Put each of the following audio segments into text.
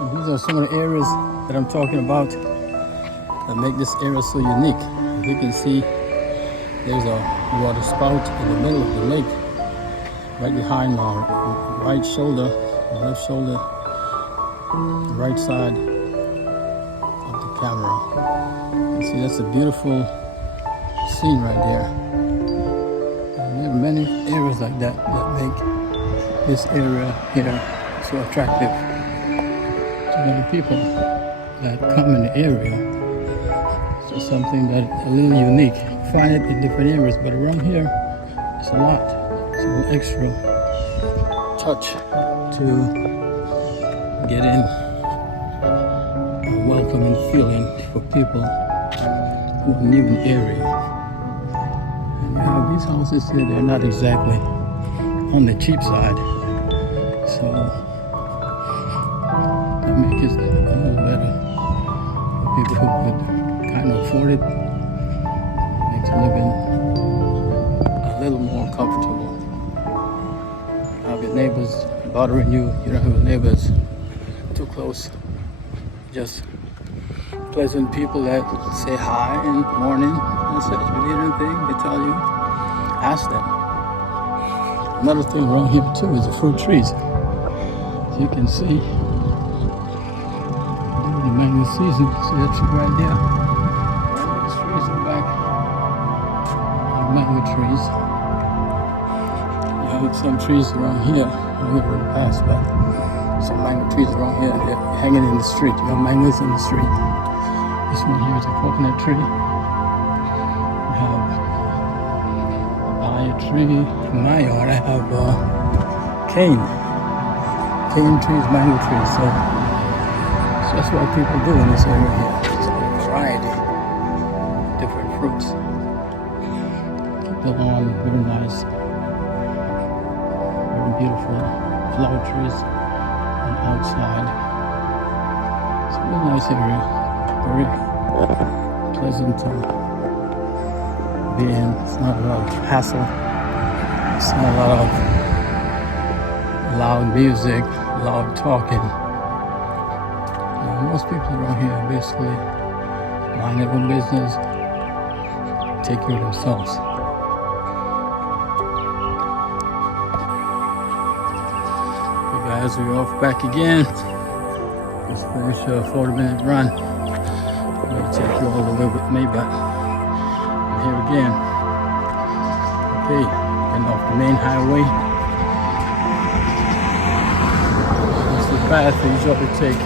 And these are some of the areas that I'm talking about that make this area so unique. As you can see, there's a water spout in the middle of the lake, right behind my right shoulder, my left shoulder, the right side of the camera. You see, that's a beautiful scene right there. And there are many areas like that that make this area here so attractive to many people that come in the area. So something that's a little unique. You find it in different areas, but around here it's a lot. It's a little extra touch to get in a welcoming feeling for people who are new in the area. And now these houses here, they're not exactly on the cheap side, so that makes it a little better for people who could kind of afford it. Makes living a little more comfortable. You have your neighbors bothering you. You don't have your neighbors too close. Just pleasant people that say hi in the morning. That's it. If you need anything, they tell you. Ask them. Another thing around here too is the fruit trees. As you can see, during the mango season, see that tree right there? These trees are back. Mango trees. You have some trees around here. I'm going to pass, but some mango trees around here. They're hanging in the street. You have mangoes in the street. This one here is a coconut tree. You have a tree. In my yard, I have cane trees, mango trees. So that's what people do in this area here. It's a variety of different fruits. Keep the lawn very nice, very beautiful flower trees on the outside. It's a really nice area, very pleasant to be in. It's not a lot of hassle. It's not a lot of loud music, loud talking. Most people around here basically mind their own business, take care of themselves. Okay guys, we're off back again. Just finished a 40-minute run. I'm going to take you all the way with me, but I'm here again. Okay, getting off the main highway. This is the path I usually take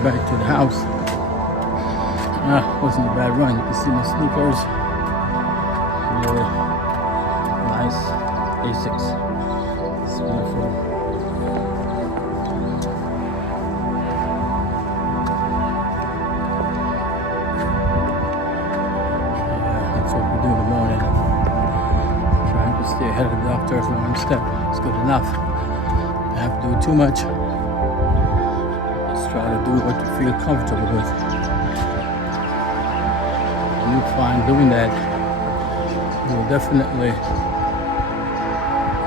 back to the house. Wasn't a bad run. You can see my sneakers. Really nice Asics. It's beautiful. That's what we do in the morning. Trying to stay ahead of the doctors one step. It's good enough. I have to do too much. Try to do what you feel comfortable with. And you find doing that, you'll definitely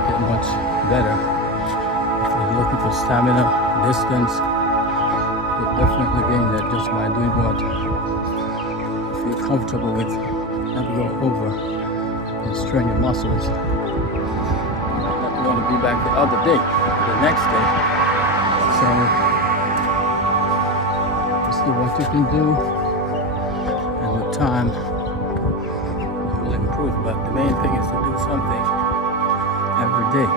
get much better. If you're looking for stamina, distance, you'll definitely gain that just by doing what you feel comfortable with. Never go over and strain your muscles. You want to be back the other day, the next day. So what you can do, and with time you will improve. But the main thing is to do something every day.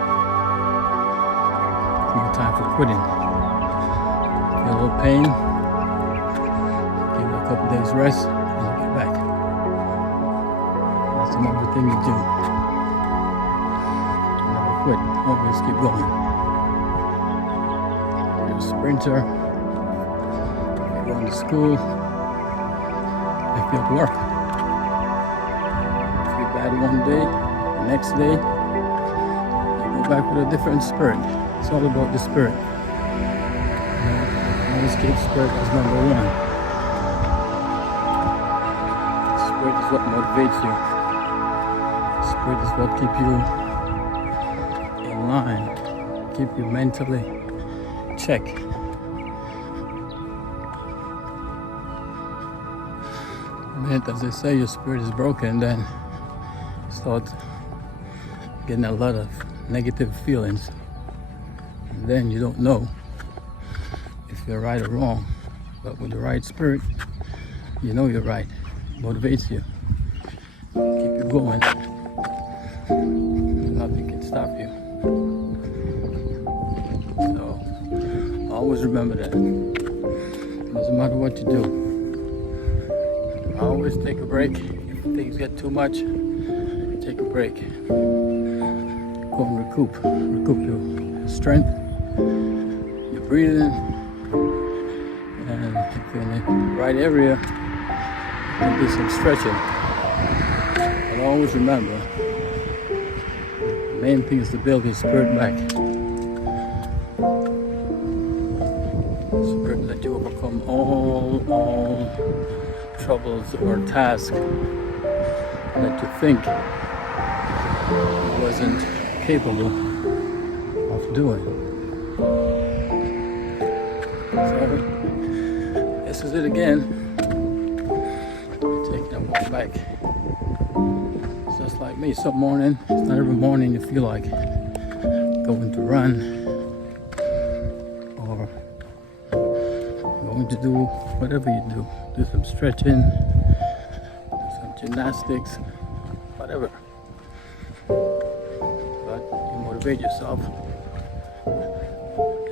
No time for quitting. Feel a little pain, give it a couple days rest, and you get back. That's another thing you do. Never quit, always keep going. You're a sprinter. Going to school, if you're at work. If you're bad one day, the next day, you go back with a different spirit. It's all about the spirit. Always keep spirit as number one. Spirit is what motivates you. Spirit is what keeps you in line, keep you mentally check. minute, as they say, your spirit is broken, then you start getting a lot of negative feelings. And then you don't know if you're right or wrong. But with the right spirit, you know you're right. It motivates you. Keep you going. Nothing can stop you. So always remember that. Doesn't matter what you do. Always take a break. If things get too much, take a break. Go and recoup your strength, your breathing, and if you're in the right area, you can do some stretching. But always remember, the main thing is to build your spirit back. Spirit let you overcome all troubles or tasks that you think wasn't capable of doing. So this is it again. Taking that walk back. It's just like me. Some morning, it's not every morning you feel like going to run or going to do whatever you do. Do some stretching, do some gymnastics, whatever. But you motivate yourself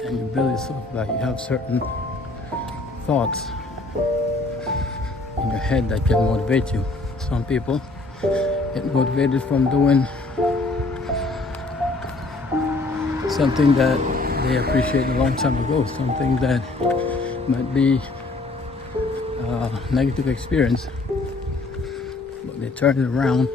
and you build yourself back. You have certain thoughts in your head that can motivate you. Some people get motivated from doing something that they appreciate a long time ago, something that might be a negative experience, but they turn it around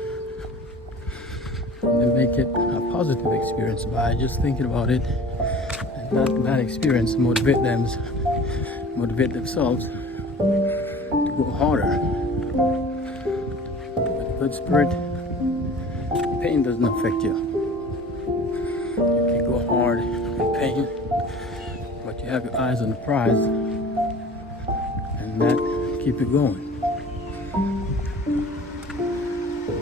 and they make it a positive experience by just thinking about it, and that bad experience motivate themselves to go harder. With a good spirit, pain doesn't affect you. You can go hard in pain, but you have your eyes on the prize, and that keep you going.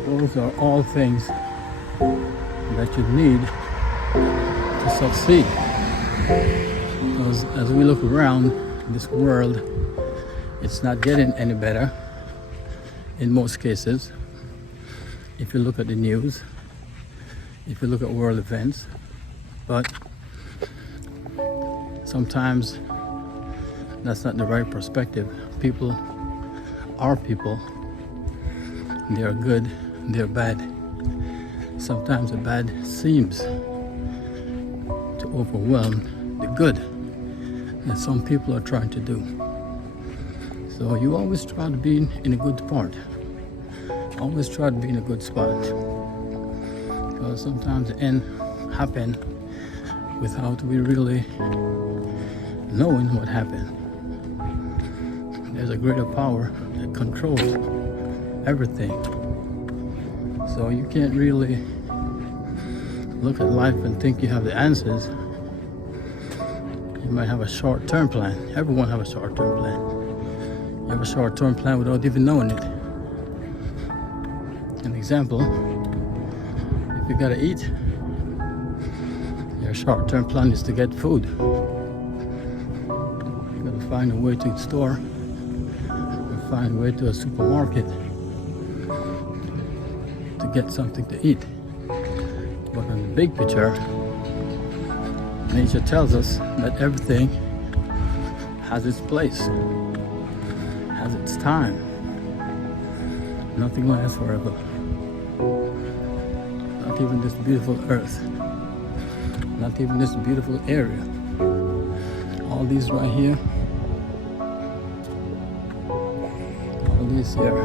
Those are all things that you need to succeed. Because as we look around this world, it's not getting any better in most cases. If you look at the news, if you look at world events, but sometimes that's not the right perspective. People are people. They are good, they're bad. Sometimes the bad seems to overwhelm the good that some people are trying to do. So you always try to be in a good part. Always try to be in a good spot. Because sometimes the end happen without we really knowing what happened. There's a greater power that controls everything. So you can't really look at life and think you have the answers. You might have a short-term plan. Everyone have a short-term plan. You have a short-term plan without even knowing it. An example, if you gotta eat, your short-term plan is to get food. You gotta find a way to the store, or find a way to a supermarket to get something to eat. But in the big picture, nature tells us that everything has its place, has its time. Nothing lasts forever. Not even this beautiful earth. Not even this beautiful area. All these right here, all this here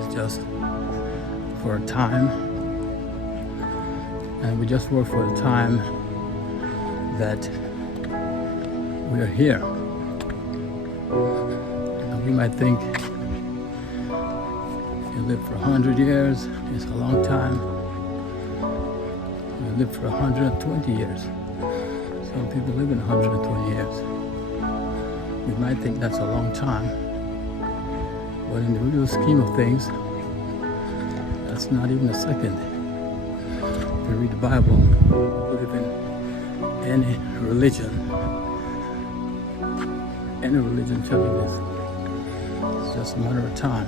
is just for a time. And we just work for the time that we are here. And we might think if you live for 100 years, it's a long time. If you live for 120 years, some people live in 120 years. We might think that's a long time, But in the real scheme of things, that's not even a second. If you read the Bible, believe in any religion telling you this. It's just a matter of time.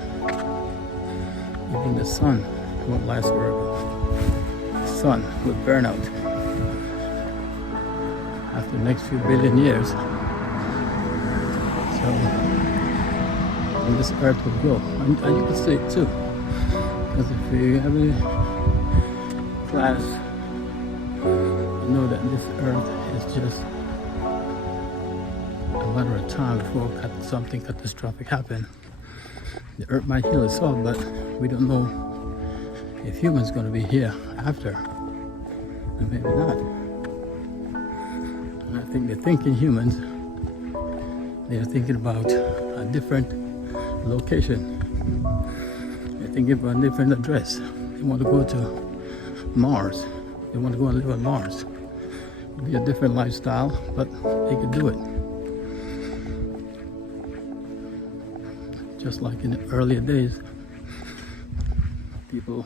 Even the sun won't last forever. The sun will burn out after the next few billion years. So, and this earth will grow. And you can see it too. Because if you have a class, you know that this earth is just a matter of time before something catastrophic happens. The earth might heal itself, but we don't know if humans going to be here after, and maybe not. And I think the thinking humans, they're thinking about a different location. They're thinking about a different address. They want to go to Mars. They want to go and live on Mars. It'll be a different lifestyle, but they could do it. Just like in the earlier days, people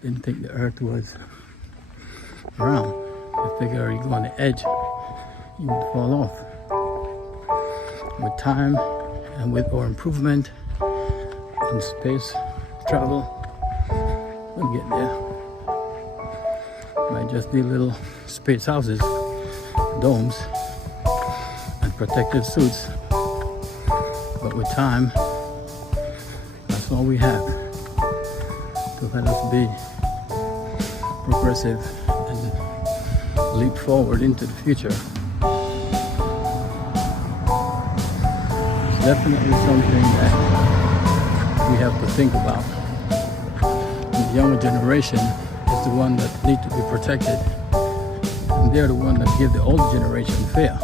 didn't think the earth was round. They figure you go on the edge, you would fall off. With time and with our improvement in space travel, we'll get there. Might just need little space houses, domes, and protective suits. But with time, that's all we have to let us be progressive and leap forward into the future. It's definitely something that we have to think about. The younger generation is the one that needs to be protected, and they're the one that give the older generation fear.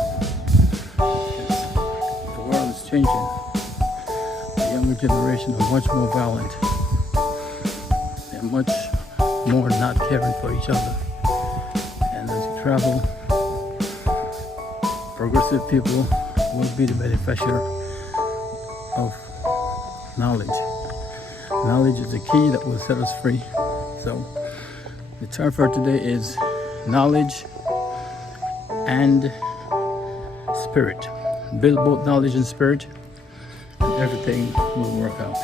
The world is changing. The younger generation are much more violent. They're much more not caring for each other. And as you travel, progressive people will be the beneficiary of knowledge. Knowledge is the key that will set us free. So the term for today is knowledge and spirit. Build both knowledge and spirit, and everything will work out.